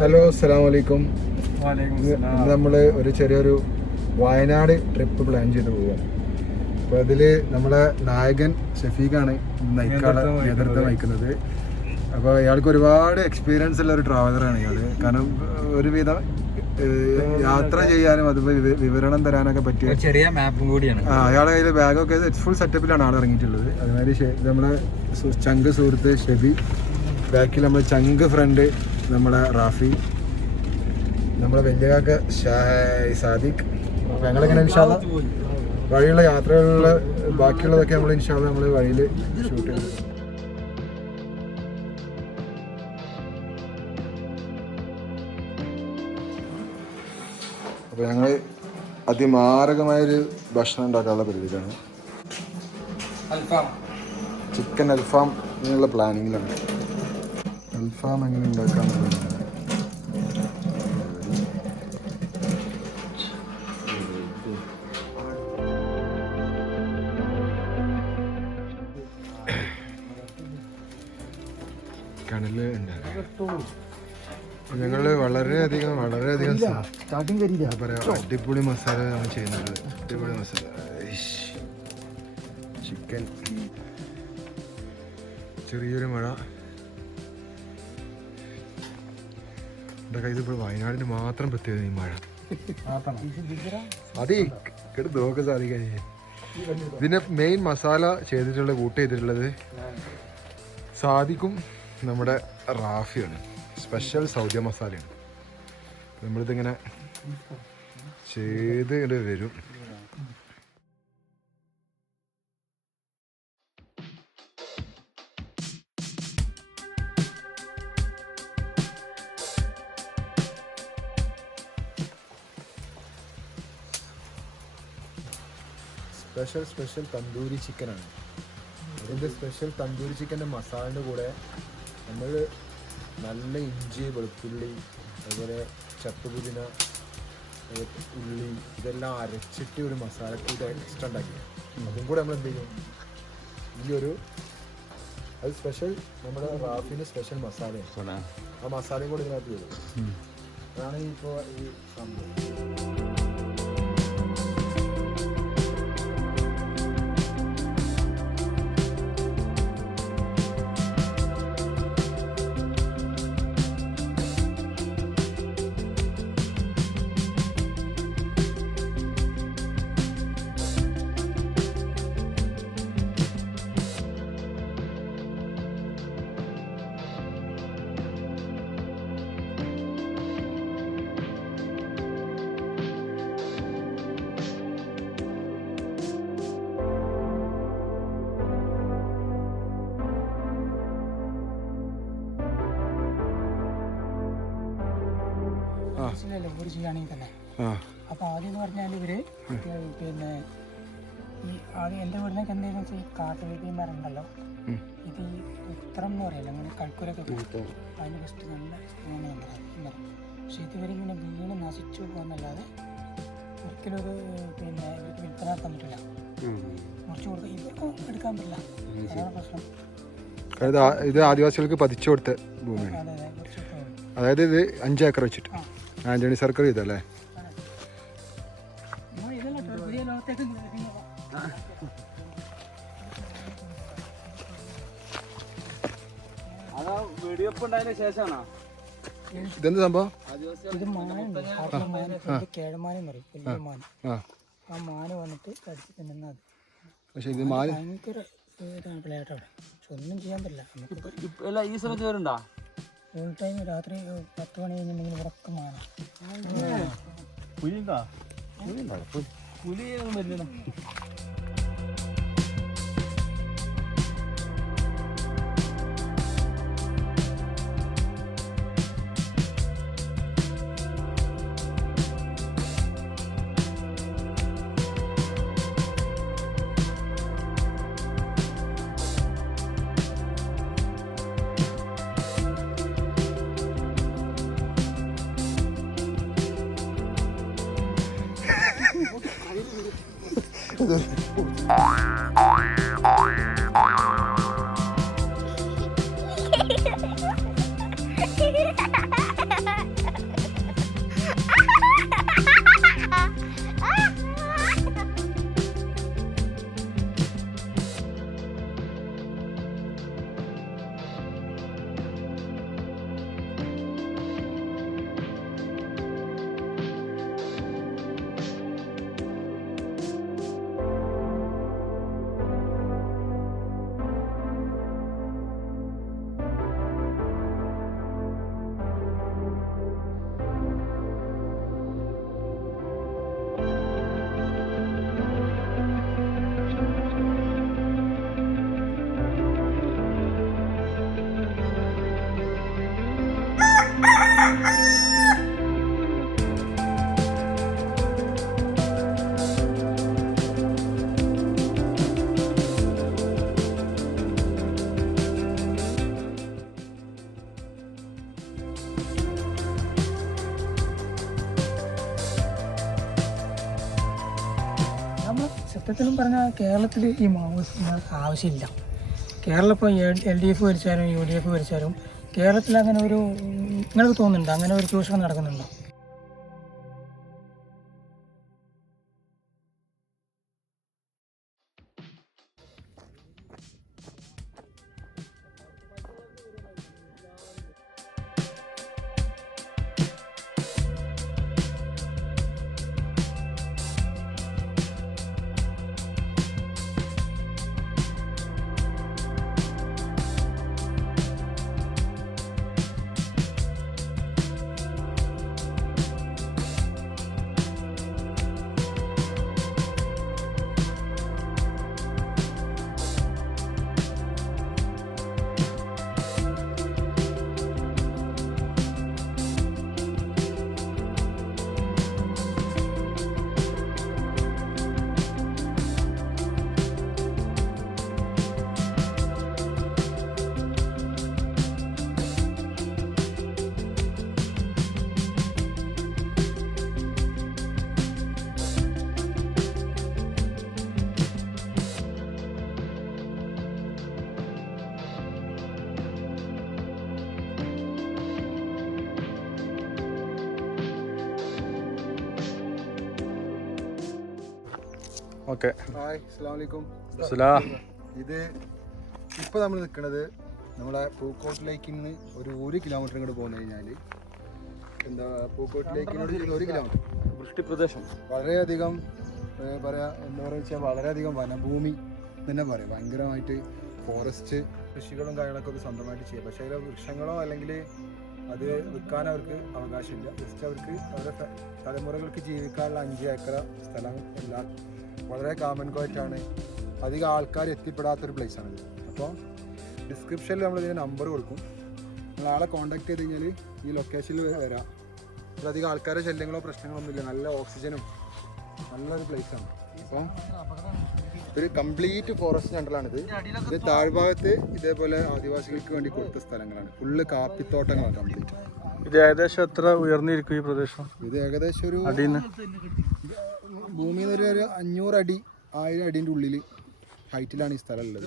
Hello, അസ്സലാമു അലൈക്കും. നമ്മള് ഒരു ചെറിയൊരു വയനാട് ട്രിപ്പ് പ്ലാൻ ചെയ്ത് പോവാം. അപ്പൊ അതില് നമ്മളെ നായകൻ ഷഫീഖാണ് നേതൃത്വം വഹിക്കുന്നത്. അപ്പോൾ ഇയാൾക്ക് ഒരുപാട് എക്സ്പീരിയൻസ് ഉള്ള ഒരു ട്രാവലറാണ് ഇയാള്. കാരണം ഒരുവിധം യാത്ര ചെയ്യാനും അതുപോലെ വിവരണം തരാനൊക്കെ പറ്റിയ ചെറിയ മാപ്പും കൂടിയാണ്. അയാളുടെ കയ്യിൽ ബാഗൊക്കെ ഫുൾ സെറ്റപ്പിലാണ് ആൾ ഇറങ്ങിയിട്ടുള്ളത്. അതുമാതിരി നമ്മളെ ചങ്ക് സുഹൃത്ത് ഷെബി, ബാക്കിൽ നമ്മളെ ചങ്ക് ഫ്രണ്ട് നമ്മളെ റാഫി, നമ്മളെ വലിയകാക്ക സാദിഖ്. അപ്പോൾ ഞങ്ങളിങ്ങനെ ഇൻഷാല്ല വഴിയുള്ള യാത്രകളിലുള്ള ബാക്കിയുള്ളതൊക്കെ നമ്മൾ ഇൻഷാല്ല നമ്മൾ വഴിയിൽ ഷൂട്ട് ചെയ്യുന്നത്. അപ്പോൾ ഞങ്ങൾ അതിമാരകമായൊരു ഭക്ഷണം ഉണ്ടാക്കാനുള്ള പരിപാടിയാണ്. ചിക്കൻ അൽഫാം എന്നുള്ള പ്ലാനിങ്ങിലാണ്. അൽഫാം എങ്ങനെ ഉണ്ടാക്കാമെന്നുള്ളത് കടല് ഉണ്ടാക്കാം. ഞങ്ങൾ വളരെയധികം എന്താ പറയുക, അടിപൊളി മസാല ആണ് ചെയ്യുന്നത്. അടിപൊളി മസാല ചിക്കൻ. ചെറിയൊരു മഴ ഇതിപ്പോൾ വയനാടിന് മാത്രം പ്രത്യേകത ഈ മഴ. അതേ കേട്ട് നോക്കാൻ സാധിക്കാൻ. ഇതിൻ്റെ മെയിൻ മസാല കൂട്ട് ചെയ്തിട്ടുള്ളത് സാദിഖും നമ്മുടെ റാഫിയാണ്. സ്പെഷ്യൽ സൗദി മസാലയാണ്. നമ്മളിതിങ്ങനെ ചെയ്ത് വരും. സ്പെഷ്യൽ തന്തൂരി ചിക്കനാണ്. അതിൻ്റെ സ്പെഷ്യൽ തന്തൂരി ചിക്കൻ്റെ മസാലൻ്റെ കൂടെ നമ്മൾ നല്ല ഇഞ്ചി, വെളുത്തുള്ളി, അതുപോലെ ചപ്പുപുതിന, ഉള്ളി ഇതെല്ലാം അരച്ചിട്ട് ഒരു മസാലക്കൂടെ എക്സ്ട്രാ ഉണ്ടാക്കി. അതും കൂടെ നമ്മൾ എന്ത് ചെയ്യും, അത് സ്പെഷ്യൽ നമ്മുടെ റാഫിന് സ്പെഷ്യൽ മസാലയാണ്. ആ മസാലയും കൂടെ ഇതിനകത്ത് വരും. അതാണ് ഇപ്പോൾ ഈ സംഭവം. ഒരു ചെയ്യുകയാണെങ്കിൽ തന്നെ അപ്പോൾ ആദ്യം എന്ന് പറഞ്ഞാൽ ഇവര് പിന്നെ ഈ ആദ്യം എൻ്റെ വീടിനൊക്കെ എന്താണെന്ന് വെച്ചാൽ ഈ കാട്ടുവീട്ടിമാരുണ്ടല്ലോ, ഇത് ഈ ഉത്തരം എന്ന് പറയില്ല, അങ്ങനെ കൽക്കുരൊക്കെ അതിന് ഫസ്റ്റ് നല്ല ഉണ്ടാകും. പക്ഷെ ഇതുവരെ ഇങ്ങനെ വീണ് നശിച്ചു പോകുന്നല്ലാതെ ഒരിക്കലും ഒരു പിന്നെ ഇവർക്ക് വിൽപ്പന നടത്താൻ പറ്റില്ല. മുറിച്ച് കൊടുക്കുക ഇവർക്കും എടുക്കാൻ പറ്റില്ല. അതാണ് പ്രശ്നം. ഇത് ആദിവാസികൾക്ക് പതിച്ചു കൊടുത്ത ഭൂമിയാണ്. അതായത് ഇത് 5 ഏക്കർ വെച്ചിട്ട് ആന്റണി സർക്കിൾ ചെയ്തല്ലേ. ഇതെന്ത് സംഭവം? ഇത് മാനുണ്ട്, കേഴമാനം പറയും, വലിയ മാൻ. ആ മാന് വന്നിട്ട് കടിച്ച് തിന്നുന്നത്. പക്ഷെ ഇത് മാൻ ഭയങ്കര പ്ലേറ്റാണ്. പക്ഷെ ഒന്നും ചെയ്യാൻ പറ്റില്ല നമുക്ക്. ഈ സമയത്ത് വരുന്നുണ്ടോ? ഫുൾ ടൈം രാത്രി 10 മണി കഴിഞ്ഞിട്ടുണ്ടെങ്കിൽ ഇവിടൊക്കെ മാന. പുലിയൊന്നും വരില്ല. നമ്മൾ സത്യത്തിലും പറഞ്ഞാൽ കേരളത്തിൽ ഈ മാവോയിസ്റ്റുകൾക്ക് ആവശ്യമില്ല. കേരളം ഇപ്പോൾ LDF ഭരിച്ചാലും UDF ഭരിച്ചാലും കേരളത്തിൽ അങ്ങനെ ഒരു നിങ്ങൾക്ക് തോന്നുന്നുണ്ടോ അങ്ങനെ ഒരു ചൂഷണം നടക്കുന്നുണ്ടോ? ഓക്കെ, ഹായ്, അസ്സലാമു അലൈക്കും. ഇത് ഇപ്പോൾ നമ്മൾ നിൽക്കുന്നത് നമ്മളെ പൂക്കോട്ടിലേക്ക് നിന്ന് ഒരു 1 കിലോമീറ്റർ ഇങ്ങോട്ട് പോന്നു കഴിഞ്ഞാൽ എന്താ പൂക്കോട്ടിലേക്കിനോട് 1 കിലോമീറ്റർ വൃഷ്ടിപ്രദേശം വളരെയധികം പറയാ എന്താ പറയുക വെച്ചാൽ വളരെയധികം വനഭൂമി തന്നെ പറയാം. ഭയങ്കരമായിട്ട് ഫോറസ്റ്റ് കൃഷികളും കാര്യങ്ങളൊക്കെ ഒക്കെ സ്വന്തമായിട്ട് ചെയ്യാം. പക്ഷേ അതിലെ വൃക്ഷങ്ങളോ അല്ലെങ്കിൽ അത് വിൽക്കാൻ അവർക്ക് അവകാശമില്ല. ജസ്റ്റ് അവർക്ക് അവരുടെ തലമുറകൾക്ക് ജീവിക്കാനുള്ള 5 ഏക്കർ സ്ഥലം എല്ലാം വളരെ കാമൻ കോയിട്ടാണ്. അധികം ആൾക്കാർ എത്തിപ്പെടാത്തൊരു പ്ലേസാണിത്. അപ്പോൾ ഡിസ്ക്രിപ്ഷനിൽ നമ്മൾ ഇതിൻ്റെ നമ്പർ കൊടുക്കും. നിങ്ങൾ ആളെ കോൺടാക്ട് ചെയ്ത് കഴിഞ്ഞാൽ ഈ ലൊക്കേഷനിൽ വരാം. അധികം ആൾക്കാരുടെ ശല്യങ്ങളോ പ്രശ്നങ്ങളൊന്നുമില്ല. നല്ല ഓക്സിജനും നല്ലൊരു പ്ലേസാണ്. അപ്പോൾ ഒരു കംപ്ലീറ്റ് ഫോറസ്റ്റ് ജനറലാണിത്. ഇത് താഴ്ഭാഗത്ത് ഇതേപോലെ ആദിവാസികൾക്ക് വേണ്ടി കൊടുത്ത സ്ഥലങ്ങളാണ്. ഫുള്ള് കാപ്പിത്തോട്ടങ്ങളാണ് കംപ്ലീറ്റ്. ഇത് ഏകദേശം എത്ര ഉയർന്നിരിക്കും ഈ പ്രദേശം? ഇത് ഏകദേശം ഒരു ഭൂമിയിൽ ഒരു 500 അടി 1000 അടീൻ്റെ ഉള്ളിൽ ഹൈറ്റിലാണ് ഈ സ്ഥലം ഉള്ളത്.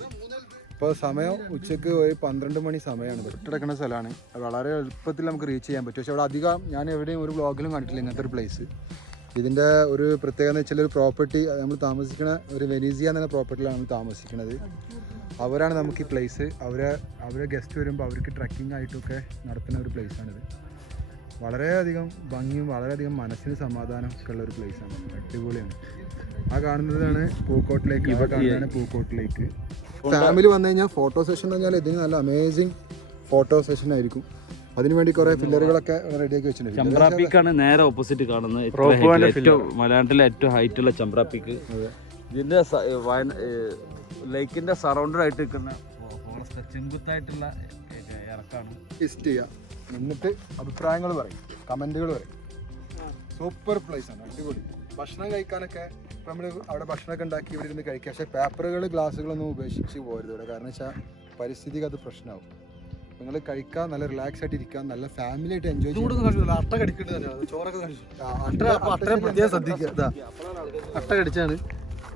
ഇപ്പോൾ സമയം ഉച്ചക്ക് ഒരു 12 മണി സമയമാണ്. തൊട്ടടക്കുന്ന സ്ഥലമാണ്. വളരെ എളുപ്പത്തിൽ നമുക്ക് റീച്ച് ചെയ്യാൻ പറ്റും. പക്ഷേ അവിടെ അധികം ഞാൻ എവിടെയും ഒരു വ്ളോഗിലും കണ്ടിട്ടില്ല ഇങ്ങനത്തെ ഒരു പ്ലേസ്. ഇതിൻ്റെ ഒരു പ്രത്യേകത എന്ന് വെച്ചാൽ ഒരു പ്രോപ്പർട്ടി നമ്മൾ താമസിക്കുന്ന ഒരു വെനീസിയ എന്ന പ്രോപ്പർട്ടിയിലാണ് നമ്മൾ താമസിക്കുന്നത്. അവരാണ് നമുക്ക് ഈ പ്ലേസ് അവരെ ഗസ്റ്റ് വരുമ്പോൾ അവർക്ക് ട്രക്കിംഗ് ആയിട്ടൊക്കെ നടത്തുന്ന ഒരു പ്ലേസാണിത്. വളരെയധികം ഭംഗിയും വളരെയധികം മനസ്സിന് സമാധാനം ഒക്കെ ഉള്ള ഒരു പ്ലേസാണ്. അടിപൊളിയാണ്. ആ കാണുന്നതാണ് പൂക്കോട്ട് ലേക്ക്. കാണുന്നതാണ് പൂക്കോട്ട് ലേക്ക്. ഫാമിലി വന്നു കഴിഞ്ഞാൽ ഫോട്ടോ സെഷൻ എന്ന് പറഞ്ഞാൽ ഇതിന് നല്ല അമേസിങ് ഫോട്ടോ സെഷൻ ആയിരിക്കും. അതിനുവേണ്ടി കുറെ പില്ലറുകളൊക്കെ റെഡിയാക്കി വെച്ചിട്ടുണ്ട്. ചമ്പ്ര പീക്കാണ് നേരെ ഓപ്പോസിറ്റ് കാണുന്നത്. മലയാളത്തിലെ ഏറ്റവും ഹൈറ്റ് ഉള്ള ചമ്പ്ര പീക്ക്. ഇതിന്റെ ലേക്കിന്റെ സറൗണ്ടഡ് ആയിട്ട് നിൽക്കുന്ന ഫോറസ്റ്റ് ചെങ്കുത്തായിട്ടുള്ള ഇറക്കാണ്. ടെസ്റ്റ് ചെയ്യാം, എന്നിട്ട് അഭിപ്രായങ്ങൾ പറയും, കമന്റുകൾ പറയും. സൂപ്പർ പ്ലേസ് ആണ്, അടിപൊളി. ഭക്ഷണം കഴിക്കാനൊക്കെ ഇപ്പം നമ്മൾ അവിടെ ഭക്ഷണമൊക്കെ ഉണ്ടാക്കി ഇവിടെ ഇരുന്ന് കഴിക്കാം. പക്ഷേ പേപ്പറുകൾ ഗ്ലാസ്സുകളൊന്നും ഉപേക്ഷിച്ച് പോകരുത് ഇവിടെ. കാരണം വെച്ചാൽ പരിസ്ഥിതിക്ക് അത് പ്രശ്നമാവും. നിങ്ങൾ കഴിക്കാൻ നല്ല റിലാക്സ് ആയിട്ട് ഇരിക്കാൻ, നല്ല ഫാമിലി ആയിട്ട് എൻജോയ് ചെയ്യാം. അട്ട കടിക്കേണ്ടത് ചോറൊക്കെ അട്ടയെ പ്രത്യേകം ശ്രദ്ധിക്കുക. അട്ട കടിച്ചാണ്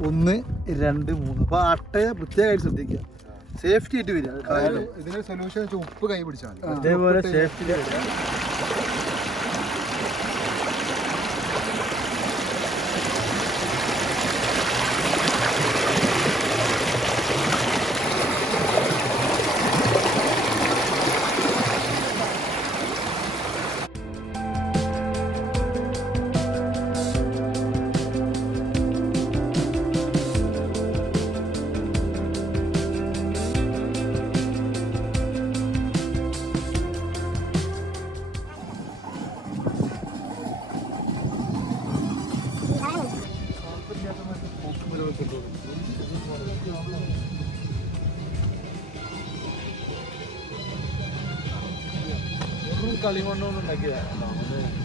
1, 2, 3. അപ്പോൾ അട്ടയെ പ്രത്യേകമായിട്ട് ശ്രദ്ധിക്കുക. സേഫ്റ്റി ആയിട്ട് വരിക. ഇതിന് സൊല്യൂഷൻ വെച്ചാൽ ഉപ്പ് കൈ പിടിച്ചാൽ അതേപോലെ സേഫ്റ്റി. കളിമണ്ണോണ്ട് ഉണ്ടാക്കിയതാണ്